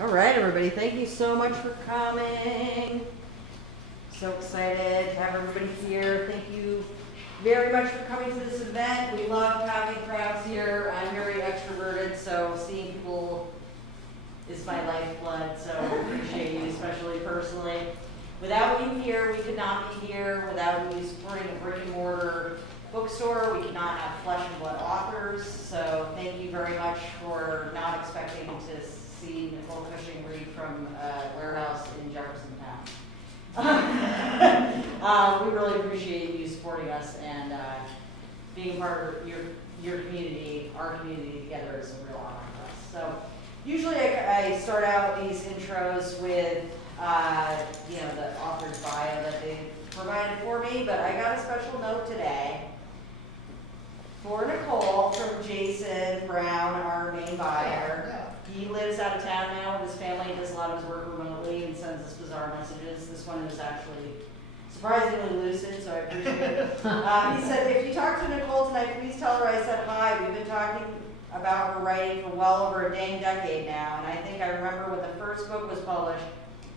All right, everybody, thank you so much for coming. So excited to have everybody here. Thank you very much for coming to this event. We love having crowds here. I'm very extroverted, so seeing people is my lifeblood, so I appreciate you, especially personally. Without you here, we could not be here. Without you supporting a brick and mortar bookstore, we could not have flesh and blood authors. So thank you very much for not expecting to see Nicole Cushing read from a warehouse in Jefferson Town. We really appreciate you supporting us and being part of your community, our community together is a real honor for us. So usually I start out these intros with the author's bio that they provided for me, but I got a special note today for Nicole from Jason Brown, our main buyer. He lives out of town now with his family, does a lot of his work remotely and sends us bizarre messages. This one is actually surprisingly lucid, so I appreciate it. He said, if you talk to Nicole tonight, please tell her I said hi. We've been talking about her writing for well over a dang decade now, and I think I remember when the first book was published,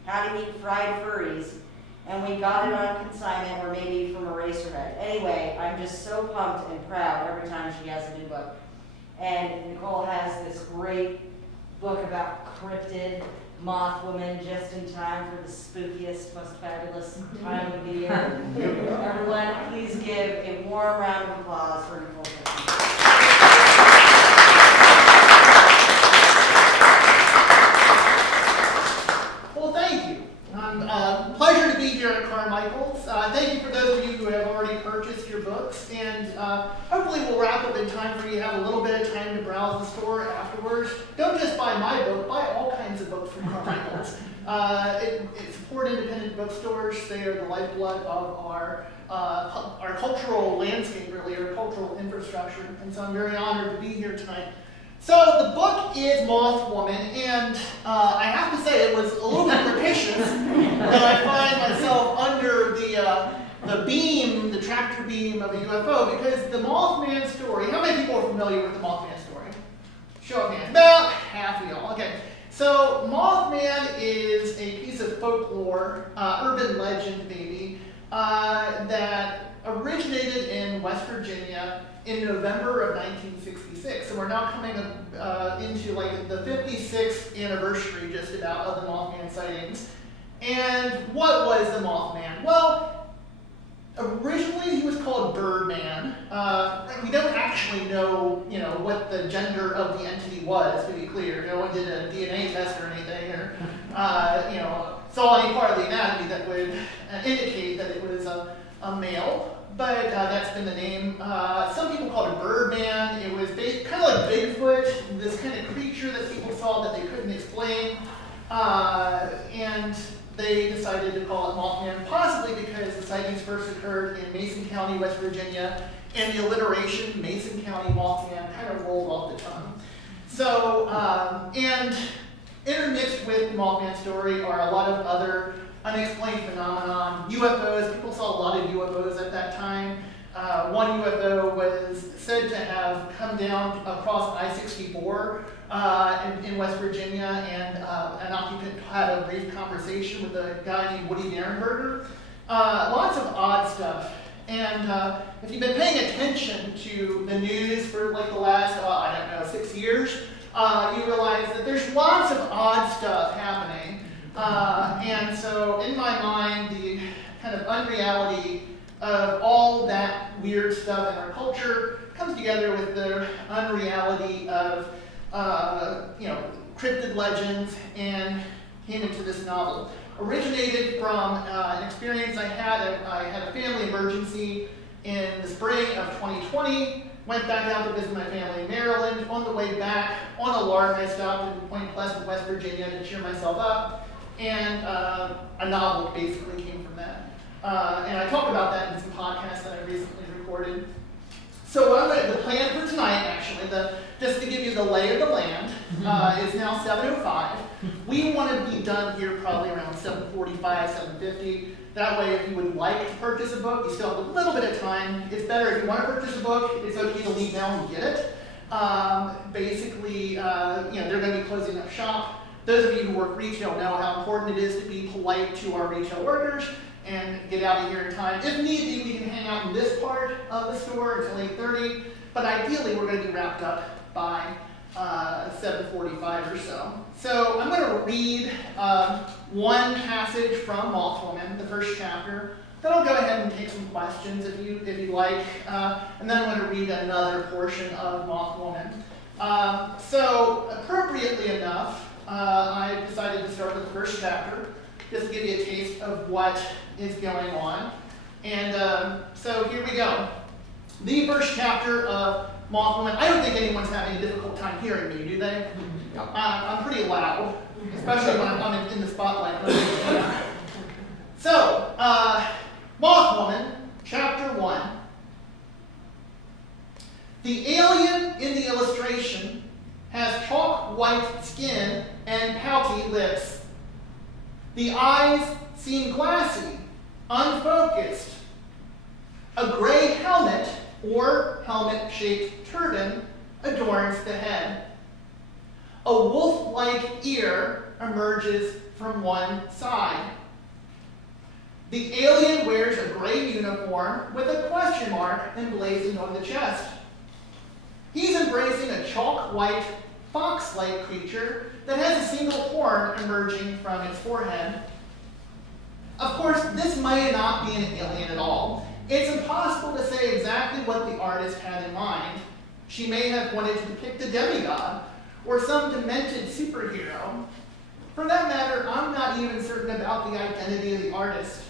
How to Eat Fried Furries, and we got it on consignment or maybe from Eraserhead. Anyway, I'm just so pumped and proud every time she has a new book. And Nicole has this great book about cryptid, Mothwoman, just in time for the spookiest, most fabulous time of the year. Everyone, please give a warm round of applause for Nicole Cushing. Well, thank you. Pleasure to be here at Carmichael's. Thank you for those of you who have already purchased your books, and hopefully we'll wrap up in time for you to have a little bit of time to browse the store afterwards. Don't just buy my book, buy all kinds of books from Carmichael's. It support independent bookstores. They are the lifeblood of our cultural landscape, really, our cultural infrastructure, and so I'm very honored to be here tonight. So the book is Mothwoman, and I have to say it was a little bit propitious that I find myself under the beam, the tractor beam of a UFO, because the Mothman story, how many people are familiar with the Mothman story? Show of hands. About half of y'all. Okay. So Mothman is a piece of folklore, urban legend maybe, that originated in West Virginia in November of 1966. So we're now coming into like the 56th anniversary just about of the Mothman sightings. And what was the Mothman? Well, originally he was called Birdman. We don't actually know, what the gender of the entity was, to be clear. No one did a DNA test or anything, or saw any part of the anatomy that would indicate that it was a male. But that's been the name. Some people called it Birdman. It was kind of like Bigfoot, this kind of creature that people saw that they couldn't explain. And they decided to call it Mothman, possibly because the sightings first occurred in Mason County, West Virginia, and the alliteration Mason County Mothman kind of rolled off the tongue. So, and intermixed with the Mothman story are a lot of other unexplained phenomenon. UFOs, people saw a lot of UFOs at that time. One UFO was said to have come down across I-64 in West Virginia, and an occupant had a brief conversation with a guy named Woody Derenberger. Lots of odd stuff. And if you've been paying attention to the news for like the last, 6 years, you realize that there's lots of odd stuff happening. And so in my mind, the kind of unreality of all that weird stuff in our culture comes together with the unreality of, cryptid legends and came into this novel. Originated from an experience I had a family emergency in the spring of 2020. Went back out to visit my family in Maryland. On the way back, on a lark, I stopped in Point Pleasant, West Virginia to cheer myself up. And a novel basically came from that. And I talked about that in some podcasts that I recently recorded. So the plan for tonight, actually, just to give you the lay of the land, is now 7:05. We want to be done here probably around 7:45, 7:50. That way, if you would like to purchase a book, you still have a little bit of time. It's better if you want to purchase a book, it's okay to leave now and get it. Basically, they're going to be closing up shop Those of you who work retail know how important it is to be polite to our retail workers and get out of here in time. If need be, we can hang out in this part of the store until 8:30, but ideally we're going to be wrapped up by 7:45 or so. So I'm going to read one passage from Mothwoman, the first chapter. Then I'll go ahead and take some questions if you'd like, and then I'm going to read another portion of Mothwoman. So appropriately enough, I decided to start with the first chapter, just to give you a taste of what is going on. And so here we go. The first chapter of Mothwoman. I don't think anyone's having a difficult time hearing me, do they? No. I'm pretty loud, especially when I'm in the spotlight. So, Mothwoman, Chapter 1. The alien in the illustration has chalk white skin and pouty lips. The eyes seem glassy, unfocused. A gray helmet or helmet-shaped turban adorns the head. A wolf-like ear emerges from one side. The alien wears a gray uniform with a question mark emblazoned on the chest. He's embracing a chalk-white, fox-like creature that has a single horn emerging from its forehead. Of course, this might not be an alien at all. It's impossible to say exactly what the artist had in mind. She may have wanted to depict a demigod or some demented superhero. For that matter, I'm not even certain about the identity of the artist.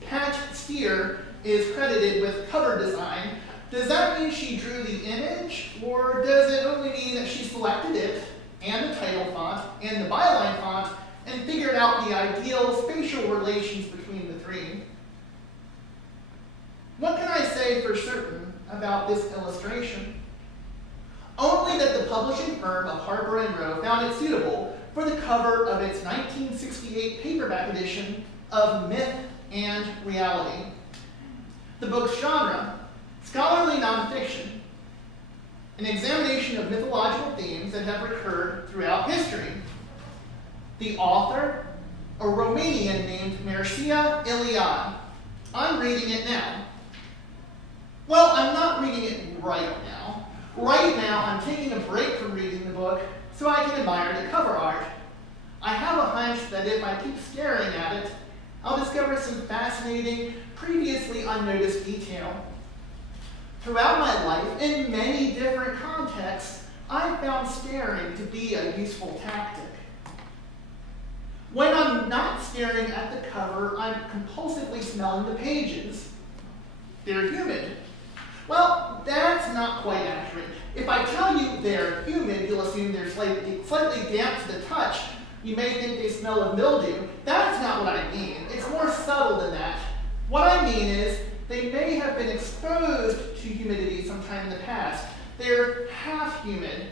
Pat Steer is credited with cover design. Does that mean she drew the image, or does it only mean that she selected it, and the title font, and the byline font, and figured out the ideal spatial relations between the three? What can I say for certain about this illustration? Only that the publishing firm of Harper & Row found it suitable for the cover of its 1968 paperback edition of Myth and Reality. The book's genre, scholarly nonfiction, an examination of mythological themes that have recurred throughout history. The author, a Romanian named Mircea Eliade. I'm reading it now. Well, I'm not reading it right now. Right now, I'm taking a break from reading the book so I can admire the cover art. I have a hunch that if I keep staring at it, I'll discover some fascinating, previously unnoticed detail. Throughout my life, in many different contexts, I've found staring to be a useful tactic. When I'm not staring at the cover, I'm compulsively smelling the pages. They're humid. Well, that's not quite accurate. If I tell you they're humid, you'll assume they're slightly damp to the touch. You may think they smell of mildew. That's not what I mean. It's more subtle than that. What I mean is, they may have been exposed to humidity sometime in the past. They're half humid,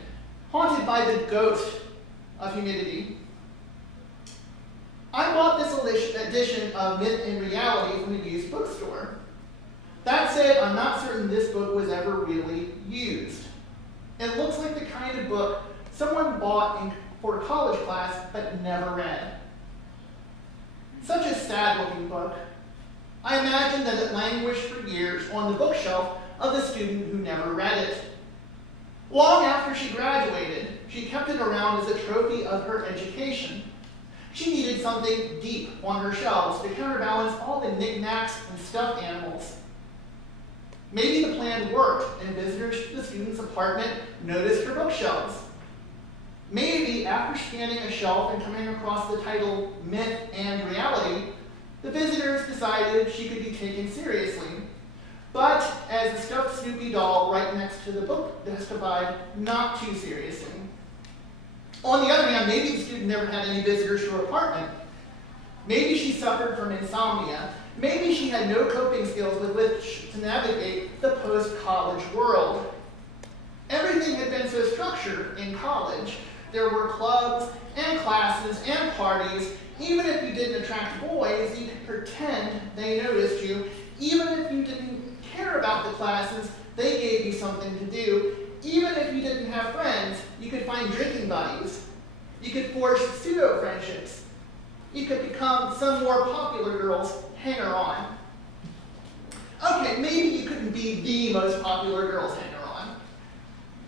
haunted by the ghost of humidity. I bought this edition of Myth and Reality from a used bookstore. That said, I'm not certain this book was ever really used. It looks like the kind of book someone bought for a college class but never read. Such a sad-looking book. I imagine that it languished for years on the bookshelf of the student who never read it. Long after she graduated, she kept it around as a trophy of her education. She needed something deep on her shelves to counterbalance all the knickknacks and stuffed animals. Maybe the plan worked and visitors to the student's apartment noticed her bookshelves. Maybe after scanning a shelf and coming across the title Myth and Reality, the visitors decided she could be taken seriously. But as the stuffed Snoopy doll right next to the book testified, not too seriously. On the other hand, maybe the student never had any visitors to her apartment. Maybe she suffered from insomnia. Maybe she had no coping skills with which to navigate the post-college world. Everything had been so structured in college. There were clubs and classes and parties. Even if you didn't attract boys, you could pretend they noticed you. Even if you didn't care about the classes, they gave you something to do. Even if you didn't have friends, you could find drinking buddies. You could forge pseudo-friendships. You could become some more popular girl's hanger-on. Okay, maybe you couldn't be the most popular girl's hanger-on,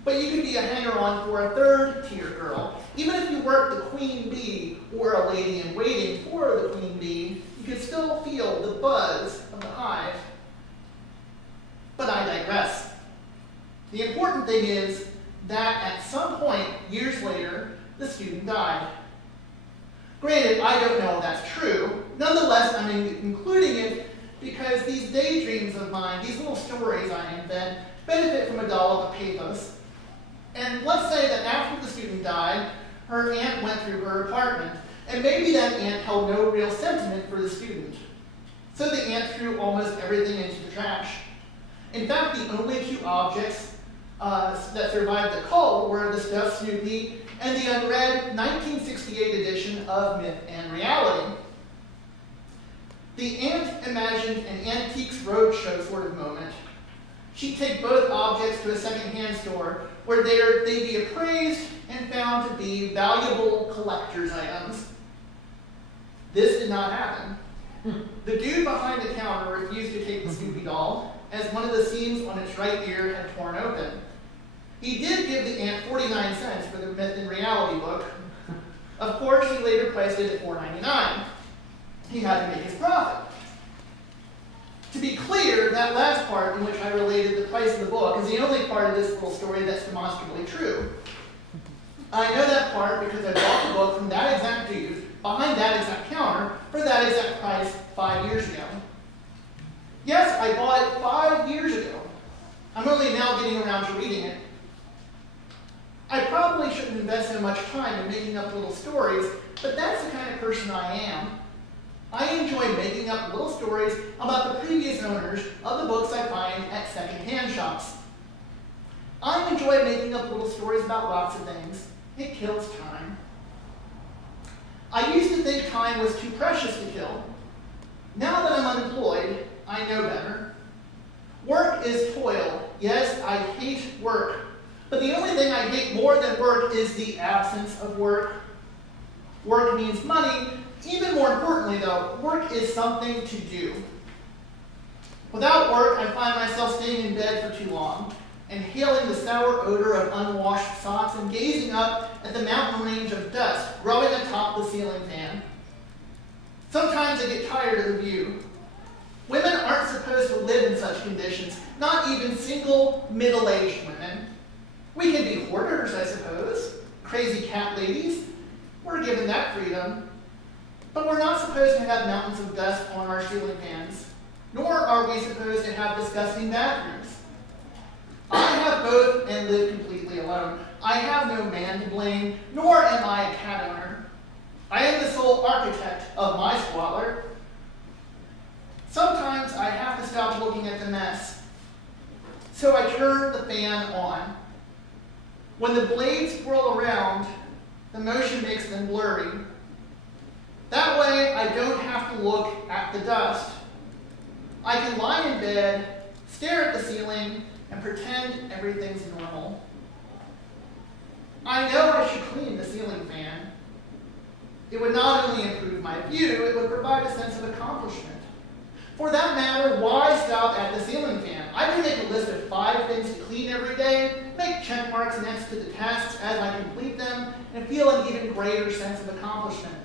but you could be a hanger-on for a third-tier girl. Even if you weren't the queen bee or a lady-in-waiting for the queen bee, you could still feel the buzz of the hive. But I digress. The important thing is that at some point, years later, the student died. Granted, I don't know if that's true. Nonetheless, I'm including it because these daydreams of mine, these little stories I invent, benefit from a dollop of pathos. And let's say that after the student died, her aunt went through her apartment, and maybe that aunt held no real sentiment for the student. So the aunt threw almost everything into the trash. In fact, the only two objects that survived the cult were the stuffed Snoopy and the unread 1968 edition of Myth and Reality. The aunt imagined an Antiques Roadshow sort of moment. She'd take both objects to a second-hand store where they'd be appraised and found to be valuable collector's items. This did not happen. The dude behind the counter refused to take the Snoopy doll, as one of the seams on its right ear had torn open. He did give the aunt 49 cents for the Myth and Reality book. Of course, he later priced it at $4.99. He had to make his profit. To be clear, that last part in which I related the price of the book is the only part of this little story that's demonstrably true. I know that part because I bought the book from that exact dude, behind that exact counter, for that exact price 5 years ago. Yes, I bought it 5 years ago. I'm only now getting around to reading it. I probably shouldn't invest so much time in making up little stories, but that's the kind of person I am. I enjoy making up little stories about the previous owners of the books I find at second-hand shops. I enjoy making up little stories about lots of things. It kills time. I used to think time was too precious to kill. Now that I'm unemployed, I know better. Work is toil. Yes, I hate work. But the only thing I hate more than work is the absence of work. Work means money. Even more importantly, though, work is something to do. Without work, I find myself staying in bed for too long, inhaling the sour odor of unwashed socks and gazing up at the mountain range of dust growing atop the ceiling fan. Sometimes I get tired of the view. Women aren't supposed to live in such conditions, not even single, middle-aged women. We can be hoarders, I suppose, crazy cat ladies. We're given that freedom. But we're not supposed to have mountains of dust on our ceiling fans, nor are we supposed to have disgusting bathrooms. I have both and live completely alone. I have no man to blame, nor am I a cat owner. I am the sole architect of my squalor. Sometimes I have to stop looking at the mess. So I turn the fan on. When the blades swirl around, the motion makes them blurry. That way, I don't have to look at the dust. I can lie in bed, stare at the ceiling, and pretend everything's normal. I know I should clean the ceiling fan. It would not only improve my view, it would provide a sense of accomplishment. For that matter, why stop at the ceiling fan? I can make a list of 5 things to clean every day, make check marks next to the tasks as I complete them, and feel an even greater sense of accomplishment.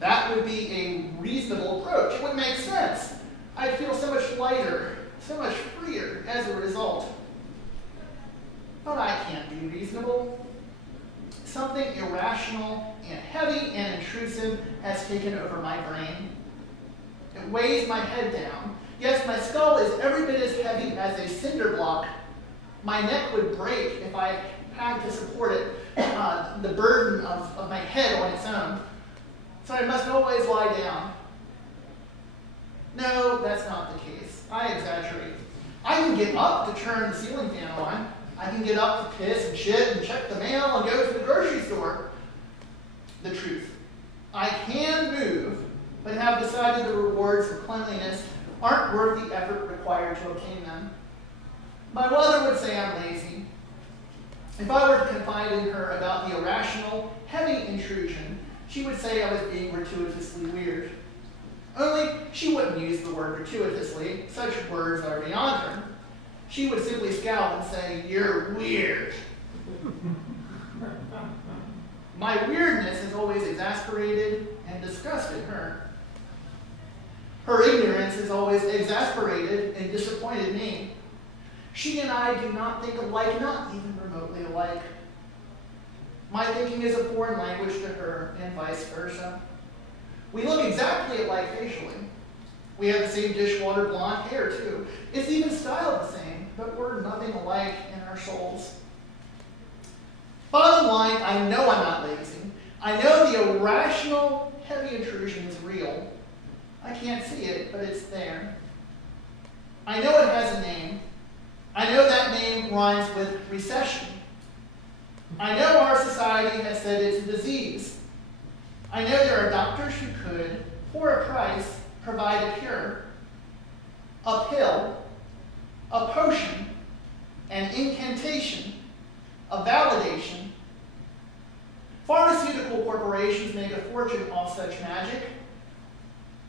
That would be a reasonable approach. It would make sense. I'd feel so much lighter, so much freer as a result. But I can't be reasonable. Something irrational and heavy and intrusive has taken over my brain. It weighs my head down. Yes, my skull is every bit as heavy as a cinder block. My neck would break if I had to support it, the burden of my head on its own. So I must always lie down. No, that's not the case. I exaggerate. I can get up to turn the ceiling fan on. I can get up to piss and shit and check the mail and go to the grocery store. The truth. I can move, but have decided the rewards of cleanliness aren't worth the effort required to obtain them. My mother would say I'm lazy. If I were to confide in her about the irrational, heavy intrusion, she would say I was being gratuitously weird. Only she wouldn't use the word gratuitously. Such words are beyond her. She would simply scowl and say, "You're weird." My weirdness has always exasperated and disgusted her. Her ignorance has always exasperated and disappointed me. She and I do not think alike, not even remotely alike. My thinking is a foreign language to her, and vice versa. We look exactly alike facially. We have the same dishwater blonde hair, too. It's even styled the same, but we're nothing alike in our souls. Bottom line, I know I'm not lazy. I know the irrational, heavy intrusion is real. I can't see it, but it's there. I know it has a name. I know that name rhymes with recession. I know our society has said it's a disease. I know there are doctors who could, for a price, provide a cure, a pill, a potion, an incantation, a validation. Pharmaceutical corporations make a fortune off such magic.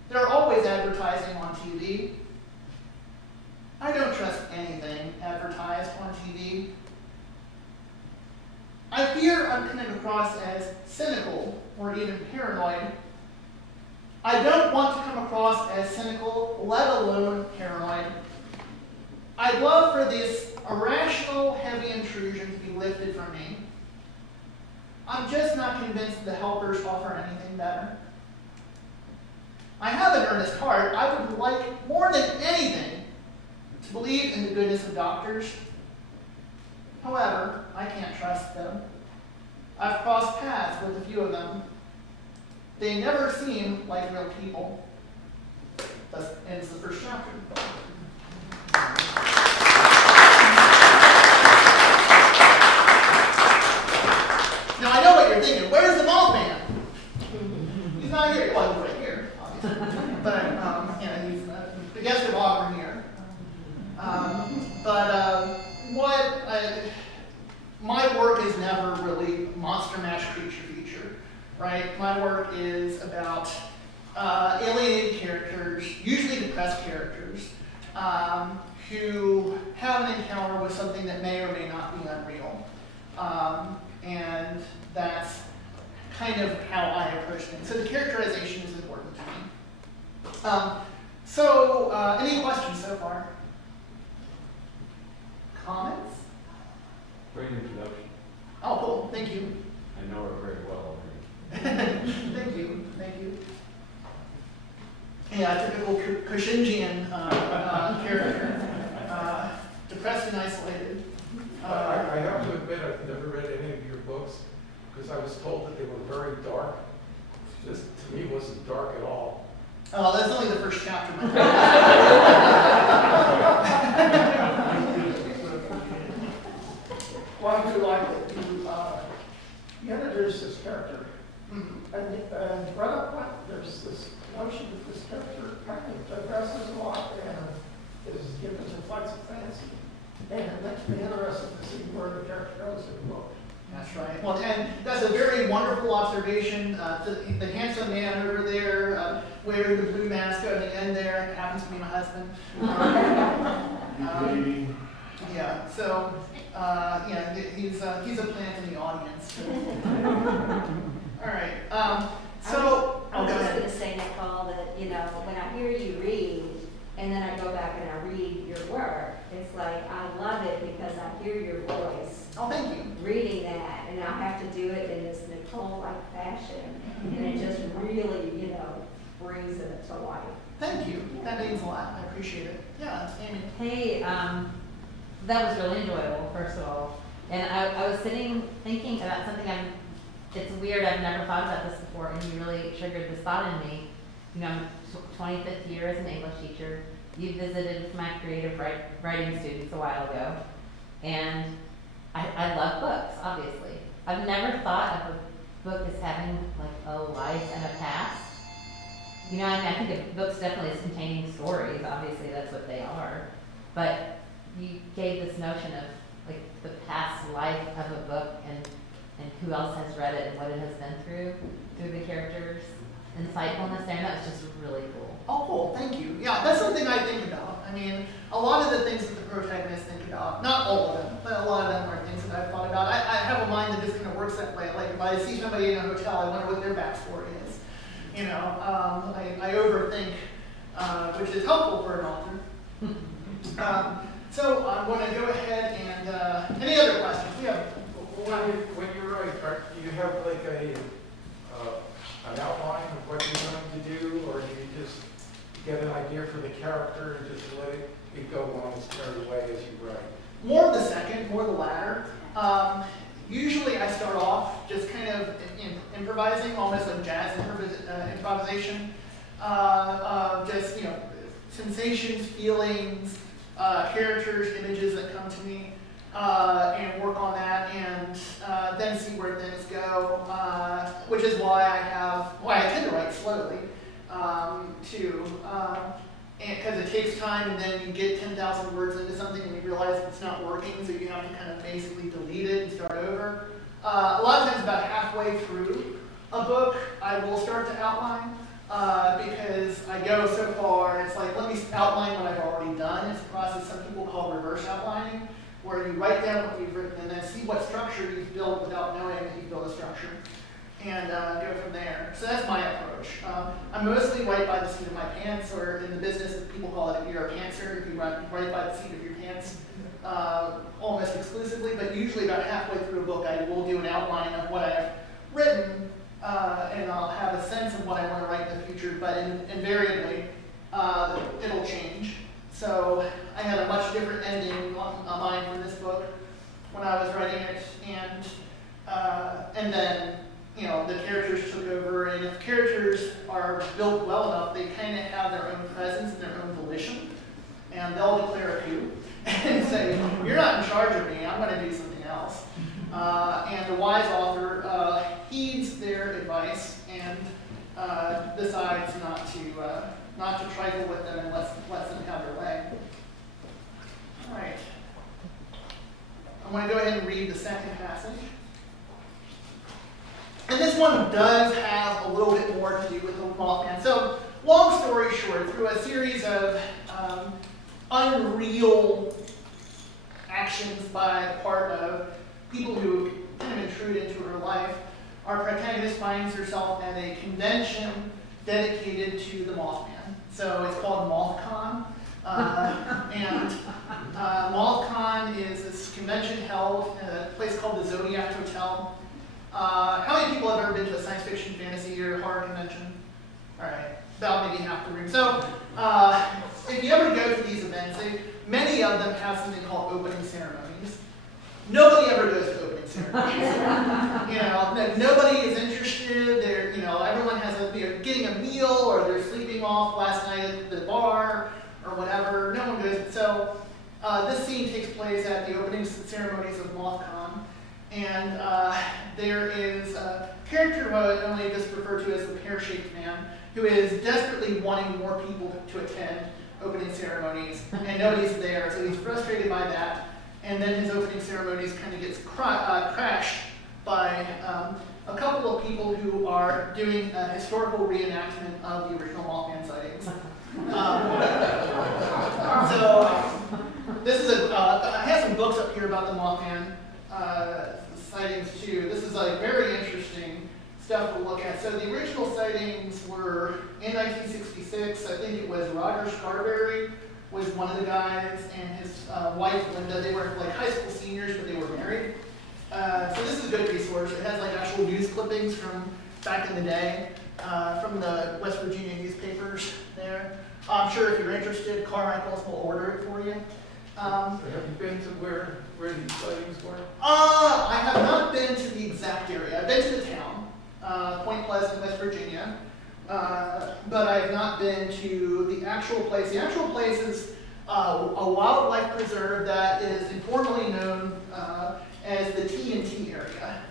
They're always advertising on TV. I don't trust anything advertised on TV. I fear I'm coming across as cynical or even paranoid. I don't want to come across as cynical, let alone paranoid. I'd love for this irrational, heavy intrusion to be lifted from me. I'm just not convinced the helpers offer anything better. I have an earnest heart. I would like, more than anything, to believe in the goodness of doctors. However, I can't trust them. I've crossed paths with a few of them. They never seem like real people. Thus ends the first chapter. Now I know what you're thinking. Where's the Mothman? He's not here. Well, he's right here, obviously. But he's the guest of honor here. My work is never really monster mash creature feature, right? My work is about alienated characters, usually depressed characters, who have an encounter with something that may or may not be unreal. And that's kind of how I approach things. So the characterization is important to me. Any questions so far? Comments? Great introduction. Oh, cool. Thank you. I know her very well already. Thank you. Thank you. Yeah, typical Cushingian character. Depressed and isolated. I have to admit I've never read any of your books because I was told that they were very dark. This, to me, wasn't dark at all. Oh, that's only the first chapter, my friend. Well, I do like that you introduce this character. Mm-hmm. And right up front, there's this notion that this character kind of addresses a lot and is given to flights of fancy. And it makes me interested to see where the character goes in the book. That's right. Well, and that's a very wonderful observation. The handsome man over there wearing the blue mask at the end there happens to be my husband. Yeah, so he's a plant in the audience. All right. I was go just ahead. going to say, Nicole, that when I hear you read, and then I go back and I read your work, it's like I love it because I hear your voice. Oh, thank you. Reading that, and I have to do it in this Nicole-like fashion, and it just really, brings it to life. Thank you. That means a lot. I appreciate it. Yeah, Amy. Hey, that was really enjoyable, first of all. And I was sitting thinking about something it's weird, I've never thought about this before, and you really triggered this thought in me. I'm 25th year as an English teacher. You visited with my creative writing students a while ago. And I love books, obviously. I've never thought of a book as having like a life and a past. I think of books definitely as containing stories. Obviously, that's what they are. But you gave this notion of like the past life of a book and who else has read it and what it has been through the characters' insightfulness there, and that was just really cool. Oh, cool, thank you. Yeah, that's something I think about. I mean, a lot of the things that the protagonists think about, not all of them, but a lot of them are things that I've thought about. I have a mind that just kind of works that way. Like if I see somebody in a hotel, I wonder what their backstory is. You know, I overthink, which is helpful for an author. So I'm going to go ahead and, any other questions? We have When you write, do you have like an outline of what you're going to do, or do you just get an idea for the character and just let it go on its merry way as you write? more of the second, more the latter. Usually I start off just kind of improvising, almost like jazz improvisation. Just, you know, sensations, feelings, characters, images that come to me, and work on that, and then see where things go, which is why I tend to write slowly, too, because it takes time, and then you get 10,000 words into something and you realize it's not working, so you have to kind of basically delete it and start over. A lot of times about halfway through a book, I will start to outline, because I go so far, and it's like, let me outline what I've already done. It's a process some people call reverse outlining, where you write down what you've written and then see what structure you've built without knowing that you've built a structure, and go from there. So that's my approach. I mostly write by the seat of my pants, or in the business, people call it, if you're a pantser, if you write by the seat of your pants, almost exclusively, but usually about halfway through a book, I will do an outline of what I've written, and I'll have a sense of what I want to write in the future, but invariably, it'll change. So I had a much different ending on mind for this book when I was writing it, and then, you know, the characters took over, and if characters are built well enough, they kind of have their own presence and their own volition, and they'll declare a coup and say, you're not in charge of me, I'm going to do something else. And the wise author heeds their advice and decides not to trifle with them and lets them have their way. All right. I'm going to go ahead and read the second passage. And this one does have a little bit more to do with the Mothman. So, long story short, through a series of unreal actions by the part of people who kind of intrude into her life, our protagonist finds herself at a convention dedicated to the Mothman. So it's called MothCon. And MothCon is this convention held in a place called the Zodiac Hotel. How many people have ever been to a science fiction, fantasy, or horror convention? All right, about maybe half the room. So if you ever go to these events, many of them have something called opening ceremonies. Nobody ever goes to opening ceremonies. You know, nobody is interested. They're, you know, everyone has they're getting a meal, or they're sleeping off last night at the bar, or whatever. No one goes. So this scene takes place at the opening ceremonies of MothCon, and there is a character who I only just refer to as the pear-shaped man, who is desperately wanting more people to attend opening ceremonies, and nobody's there, so he's frustrated by that. And then his opening ceremonies kind of gets crashed by a couple of people who are doing a historical reenactment of the original Mothman sightings. So this is I have some books up here about the Mothman sightings too. This is like very interesting stuff to look at. So the original sightings were in 1966. I think it was Roger Scarberry was one of the guys, and his wife Linda. They were like high school seniors, but they were married. So this is a good resource. It has like actual news clippings from back in the day, from the West Virginia newspapers there. I'm sure if you're interested, Carmichael's will order it for you. Have you been to where these sightings were? I have not been to the exact area. I've been to the town, Point Pleasant, West Virginia, but I have not been to the actual place. The actual place is a wildlife preserve that is informally known as the TNT area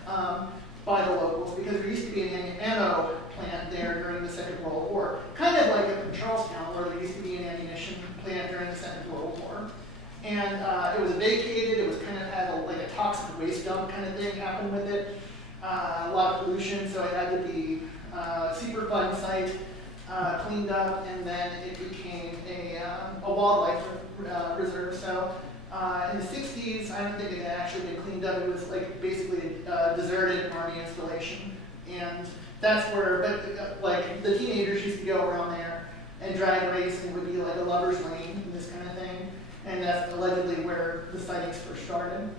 by the locals, because there used to be an ammo plant there during the Second World War. Kind of like up in Charlestown, where there used to be an ammunition plant during the Second World War. And it was vacated. It was kind of had waste dump kind of thing happened with it. A lot of pollution, so it had to be super fun site, cleaned up, and then it became a wildlife reserve. So in the 60s, I don't think it had actually been cleaned up. It was like basically a deserted army installation, and that's where, like the teenagers used to go around there and drag race, and it would be like a lover's lane and this kind of thing. And that's allegedly where the sightings first started.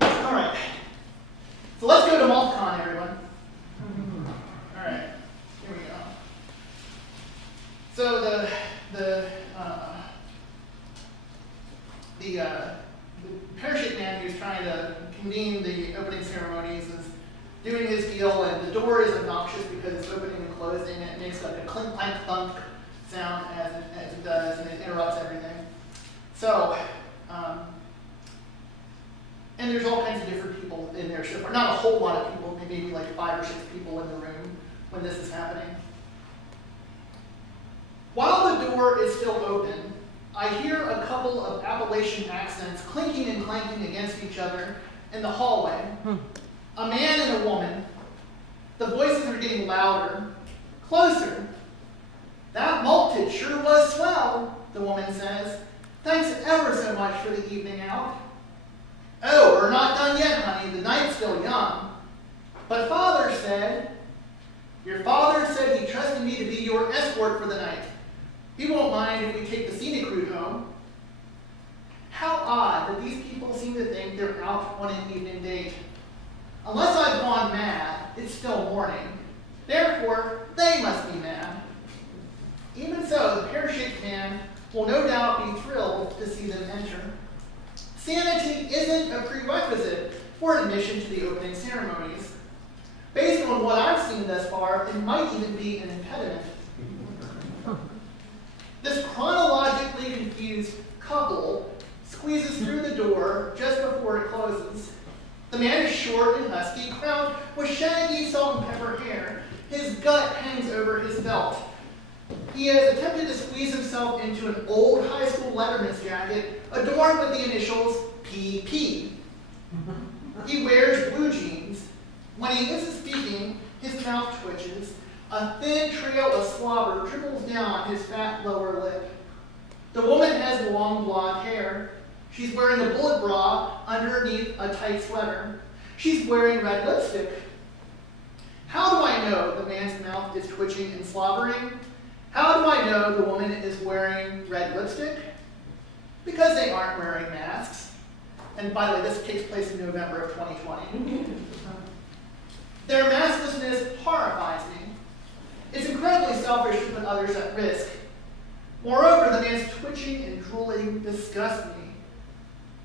All right. So let's go to MothCon, everyone. All right. Here we go. So the parachute man who's trying to convene the opening ceremonies is doing his deal, and the door is obnoxious because it's opening and closing, and it makes like a clink, clank, thunk sound as it does, and it interrupts everything. So, and there's all kinds of different people in there so far. Not a whole lot of people, maybe like 5 or 6 people in the room when this is happening. While the door is still open, I hear a couple of Appalachian accents clinking and clanking against each other in the hallway. A man and a woman. The voices are getting louder, closer. "That malted sure was swell," the woman says. "Thanks ever so much for the evening out." "Oh, we're not done yet, honey. The night's still young." "But Father said..." "Your father said he trusted me to be your escort for the night. He won't mind if we take the scenic route home." How odd that these people seem to think they're out on an evening date. Unless I've gone mad, it's still morning. Therefore, they must be mad. Even so, the parachute man will no doubt be thrilled to see them enter. Sanity isn't a prerequisite for admission to the opening ceremonies. Based on what I've seen thus far, it might even be an impediment. This chronologically confused couple squeezes through the door just before it closes. The man is short and husky, crowned with shaggy salt and pepper hair. His gut hangs over his belt. He has attempted to squeeze himself into an old high school letterman's jacket adorned with the initials PP. He wears blue jeans. When he isn't speaking, his mouth twitches. A thin trail of slobber dribbles down his fat lower lip. The woman has long blonde hair. She's wearing a bullet bra underneath a tight sweater. She's wearing red lipstick. How do I know the man's mouth is twitching and slobbering? How do I know the woman is wearing red lipstick? Because they aren't wearing masks. And by the way, this takes place in November of 2020. Their masklessness horrifies me. It's incredibly selfish to put others at risk. Moreover, the man's twitching and drooling disgust me.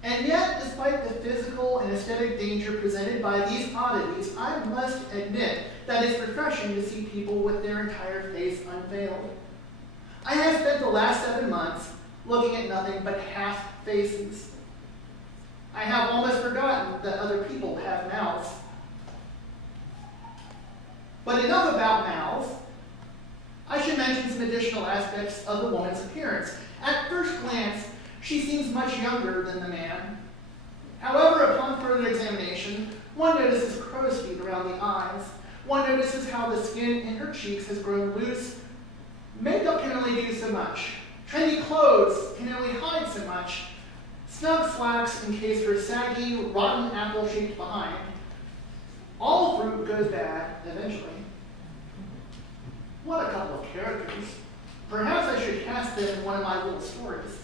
And yet, despite the physical and aesthetic danger presented by these oddities, I must admit that it's refreshing to see people with their entire face unveiled. I have spent the last 7 months looking at nothing but half faces. I have almost forgotten that other people have mouths. But enough about mouths. I should mention some additional aspects of the woman's appearance. At first glance, she seems much younger than the man. However, upon further examination, one notices crow's feet around the eyes. One notices how the skin in her cheeks has grown loose. Makeup can only do so much. Trendy clothes can only hide so much. Snug slacks encase her saggy, rotten apple-shaped behind. All fruit goes bad eventually. What a couple of characters. Perhaps I should cast them in one of my little stories.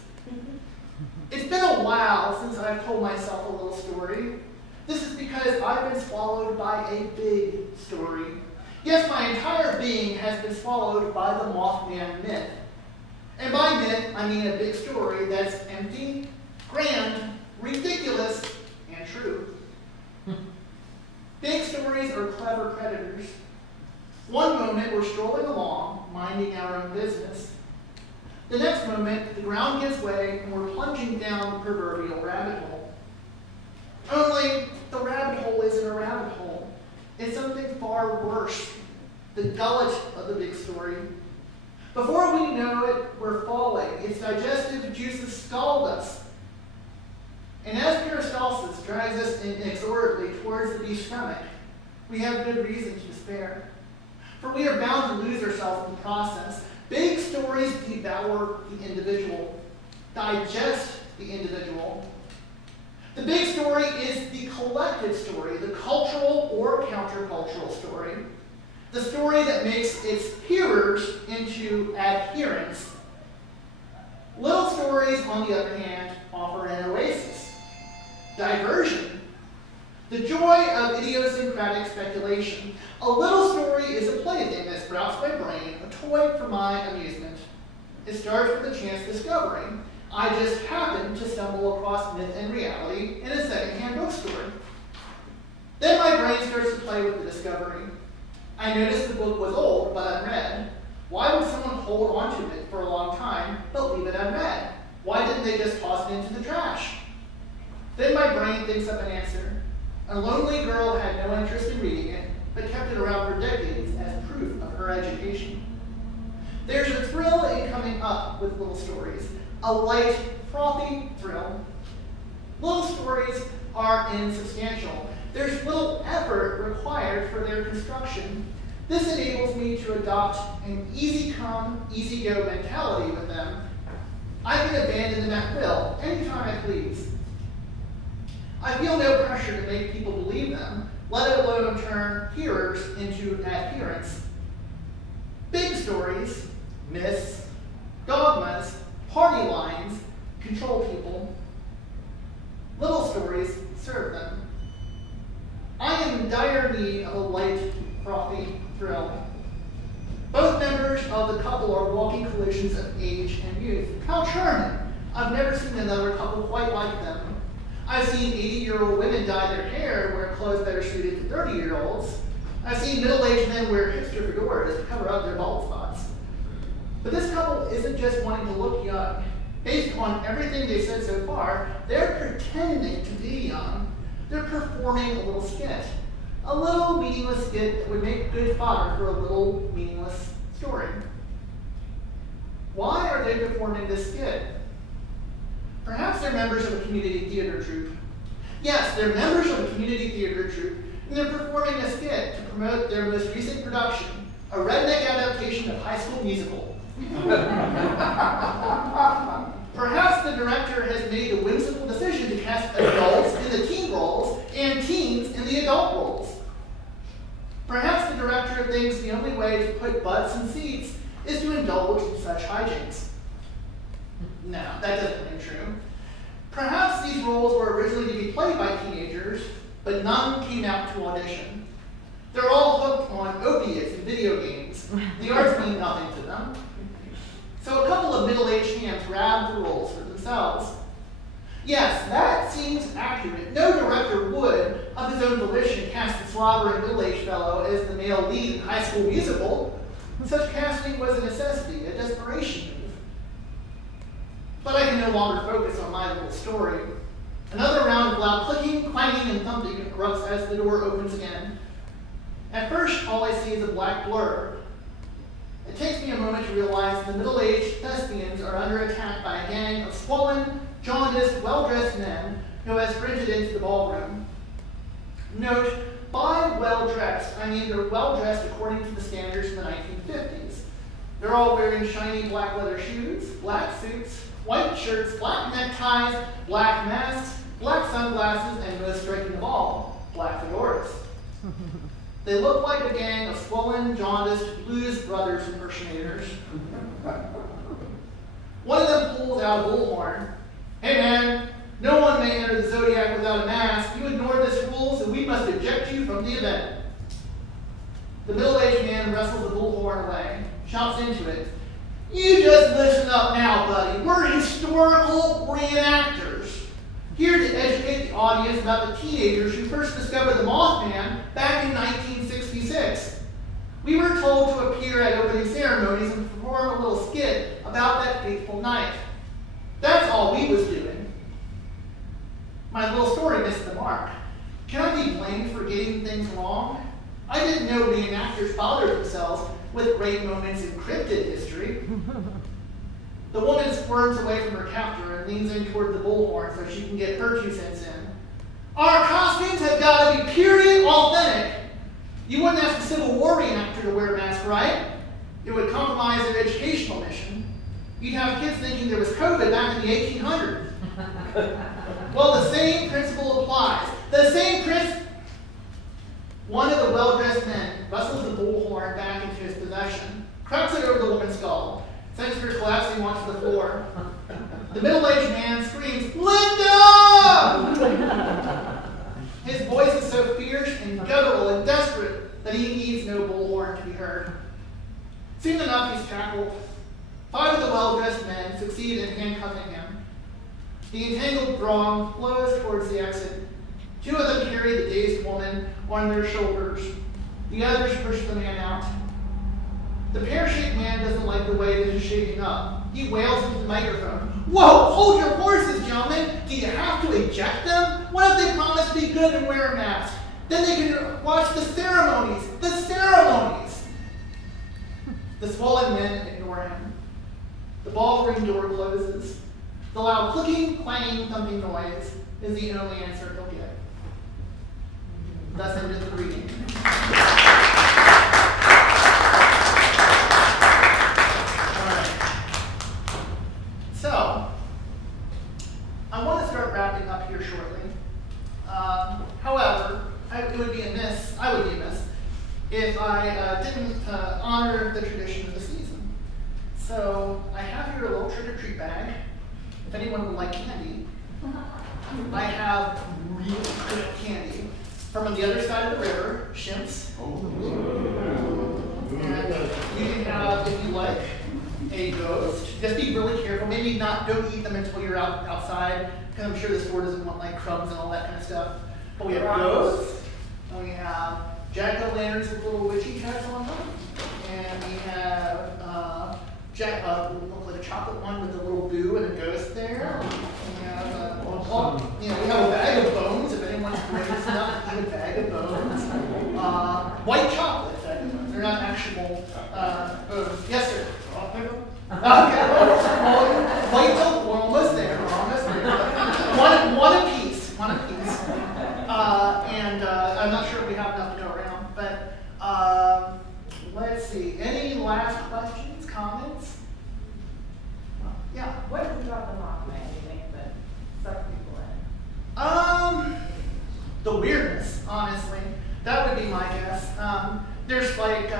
It's been a while since I've told myself a little story. This is because I've been swallowed by a big story. Yes, my entire being has been swallowed by the Mothman myth. And by myth, I mean a big story that's empty, grand, ridiculous, and true. Big stories are clever predators. One moment we're strolling along, minding our own business. The next moment, the ground gives way and we're plunging down the proverbial rabbit hole. Only the rabbit hole isn't a rabbit hole. It's something far worse, the gullet of the big story. Before we know it, we're falling. Its digestive juices scald us. And as peristalsis drives us inexorably towards the beast's stomach, we have good reason to despair. For we are bound to lose ourselves in the process. Big stories devour the individual, digest the individual. The big story is the collective story, the cultural or countercultural story. The story that makes its hearers into adherents. Little stories, on the other hand, offer an oasis. Diversion. The joy of idiosyncratic speculation. A little story is a plaything that sprouts my brain, a toy for my amusement. It starts with a chance discovery. I just happened to stumble across myth and reality in a secondhand bookstore. Then my brain starts to play with the discovery. I noticed the book was old but unread. Why would someone hold onto it for a long time but leave it unread? Why didn't they just toss it into the trash? Then my brain thinks up an answer. A lonely girl had no interest in reading it, but kept it around for decades as proof of her education. There's a thrill in coming up with little stories, a light, frothy thrill. Little stories are insubstantial. There's little effort required for their construction. This enables me to adopt an easy come, easy go mentality with them. I can abandon them at will, anytime I please. I feel no pressure to make people believe them, let alone turn hearers into adherents. Big stories, myths, dogmas, party lines control people. Little stories serve them. I am in dire need of a light, frothy thrill. Both members of the couple are walking collisions of age and youth. How charming! I've never seen another couple quite like them. I've seen 80-year-old women dye their hair, wear clothes better suited to 30-year-olds. I've seen middle-aged men wear hipster fedoras to cover up their bald spots. But this couple isn't just wanting to look young. Based on everything they've said so far, they're pretending to be young. They're performing a little skit. A little meaningless skit that would make good fodder for a little meaningless story. Why are they performing this skit? Perhaps they're members of a community theater troupe. Yes, they're members of a community theater troupe, and they're performing a skit to promote their most recent production, a redneck adaptation of High School Musical. Perhaps the director has made the whimsical decision to cast adults in the teen roles and teens in the adult roles. Perhaps the director thinks the only way to put butts in seats is to indulge in such hijinks. No, that doesn't ring true. Perhaps these roles were originally to be played by teenagers, but none came out to audition. They're all hooked on opiates and video games. The arts mean nothing to them. So a couple of middle-aged hams grabbed the roles for themselves. Yes, that seems accurate. No director would, of his own volition, cast the slobbering middle-aged fellow as the male lead in High School Musical. Such casting was a necessity, a desperation move. But I can no longer focus on my little story. Another round of loud clicking, clanging, and thumping erupts as the door opens again. At first, all I see is a black blur. It takes me a moment to realize the middle-aged thespians are under attack by a gang of swollen, jaundiced, well-dressed men who has sprinted into the ballroom. Note, by well-dressed, I mean they're well-dressed according to the standards of the 1950s. They're all wearing shiny black leather shoes, black suits, white shirts, black neckties, black masks, black sunglasses, and most striking of all, black fedoras. They look like a gang of swollen, jaundiced Blues Brothers impersonators. One of them pulls out a bullhorn. Hey man, no one may enter the Zodiac without a mask. You ignore this rule, so we must eject you from the event. The middle-aged man wrestles the bullhorn away, shouts into it. You just listen up now, buddy. We're historical reenactors, here to educate the audience about the teenagers who first discovered the Mothman back in 1966. We were told to appear at opening ceremonies and perform a little skit about that fateful night. That's all we was doing. My little story missed the mark. Can I be blamed for getting things wrong? I didn't know reenactors bothered themselves with great moments in cryptid history. The woman squirms away from her captor and leans in toward the bullhorn so she can get her 2 cents in. Our costumes have got to be period authentic. You wouldn't ask a Civil War reenactor to wear a mask, right? It would compromise an educational mission. You'd have kids thinking there was COVID back in the 1800s. Well, the same principle applies. The same principle. One of the well-dressed men rustles the bullhorn back into his possession, cracks it over the woman's skull, sends her collapsing onto the floor. The middle-aged man screams, "Linda!" His voice is so fierce and guttural and desperate that he needs no bullhorn to be heard. Soon enough, he's tackled. 5 of the well-dressed men succeed in handcuffing him. The entangled throng flows towards the exit. 2 of them carry the dazed woman on their shoulders. The others push the man out. The pear-shaped man doesn't like the way this is shaping up. He wails into the microphone. "Whoa, hold your horses, gentlemen. Do you have to eject them? What if they promise to be good and wear a mask? Then they can watch the ceremonies. The ceremonies!" The swollen men ignore him. The ballroom door closes. The loud clicking, clanging, thumping noise is the only answer he'll get. Thus ended the reading. Alright. So, I want to start wrapping up here shortly. However, I would be amiss if I didn't honor the tradition of the season. So, I have here a little trick-or-treat bag. If anyone would like candy, I have real good candy from the other side of the river, Shimps. And you can have, if you like, a ghost. Just be really careful. Maybe don't eat them until you're outside, because I'm sure the store doesn't want like crumbs and all that kind of stuff. But we have ghosts, and we have jack-o'-lanterns with little witchy tags on them, and we have look like a chocolate one with a little boo and a ghost there. We have we have a bag of bones. If anyone's crazy enough to eat a bag of bones, white chocolate. They're not actual bones. Yes, sir. Okay. Wait till we're almost there. We're almost there. One apiece. One apiece. And I'm not sure if we have enough to go around, but let's see. Any last questions, comments? Yeah. What is it about the Mothman you think that sucks people in? The weirdness, honestly. That would be my guess. There's like,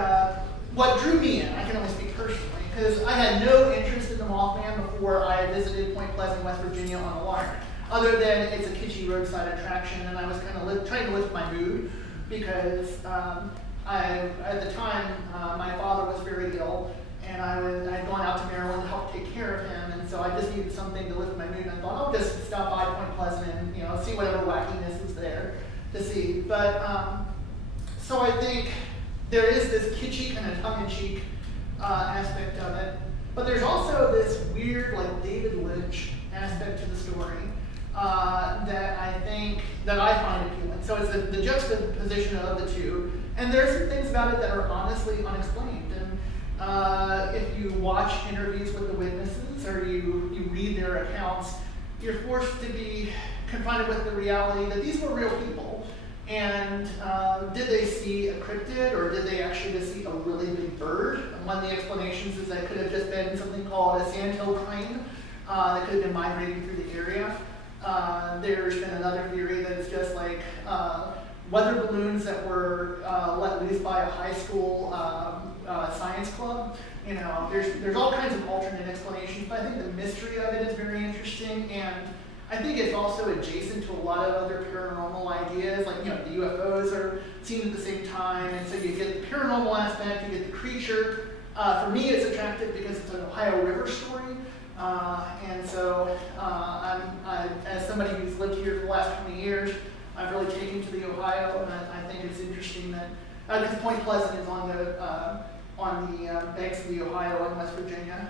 what drew me in, I can only speak personally, because I had no interest in the Mothman before I visited Point Pleasant, West Virginia on a lark, other than it's a kitschy roadside attraction, and I was kind of trying to lift my mood, because at the time, my father was very ill, and I'd gone out to Maryland to help take care of him, and so I just needed something to lift my mood, and I thought I'll just stop by Point Pleasant and see whatever wackiness is there to see. But so I think there is this kitschy kind of tongue-in-cheek aspect of it, but there's also this weird, like David Lynch aspect to the story that I find appealing. So it's the juxtaposition of the two, and there's some things about it that are honestly unexplained. And if you watch interviews with the witnesses or you read their accounts, you're forced to be confronted with the reality that these were real people. And did they see a cryptid, or did they actually just see a really big bird? And one of the explanations is that it could have just been something called a sandhill crane that could have been migrating through the area. There's been another theory that it's just like weather balloons that were let loose by a high school science club. There's all kinds of alternate explanations, but I think the mystery of it is very interesting, and I think it's also adjacent to a lot of other paranormal ideas, like the UFOs are seen at the same time, and so you get the paranormal aspect, you get the creature. For me, it's attractive because it's an Ohio River story, and so as somebody who's lived here for the last 20 years, I've really taken to the Ohio, and I think it's interesting that because Point Pleasant is on the banks of the Ohio in West Virginia.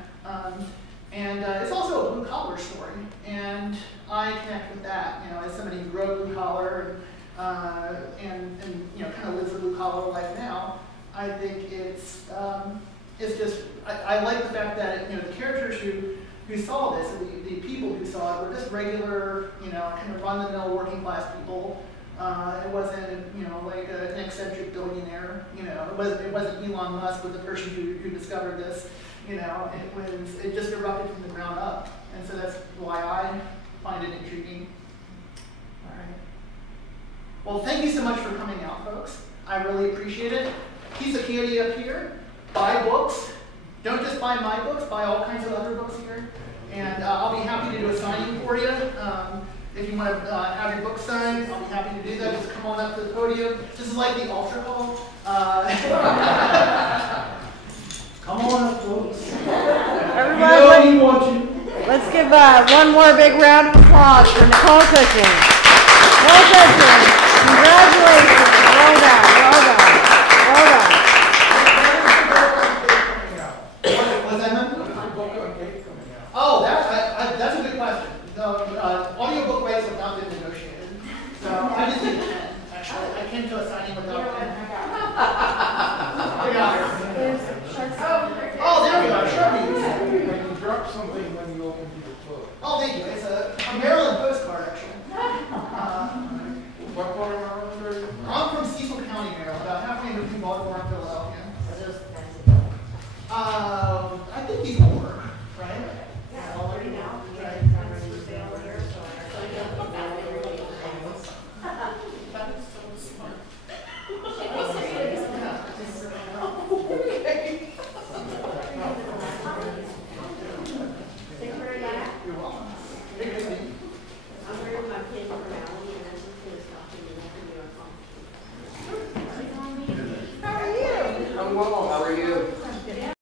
And it's also a blue-collar story, and I connect with that. As somebody who grew up blue-collar and kind of lives a blue-collar life now, I think it's just I like the fact that the characters who who saw this, the people who saw it, were just regular, kind of run-the-mill working class people. It wasn't, like an eccentric billionaire. It wasn't Elon Musk was the person who discovered this. It just erupted from the ground up, and so that's why I find it intriguing. All right. Well, thank you so much for coming out, folks. I really appreciate it. Piece of candy up here. Buy books. Don't just buy my books. Buy all kinds of other books here, and I'll be happy to do a signing for you. If you want to have your book signed, I'll be happy to do that. Just come on up to the podium. This is like the altar call. Come on up, folks. Everybody, let's give one more big round of applause for Nicole Cushing. Nicole Cushing, congratulations. Well done, well done, well done. What's that, man? Oh, that's a good question. The audiobook rights have not been negotiated. So I just need a pen, actually. I can't do a signing without a pen. I got it. Oh, there we are. Sharpies. When you drop something when you open your book. Oh, thank you.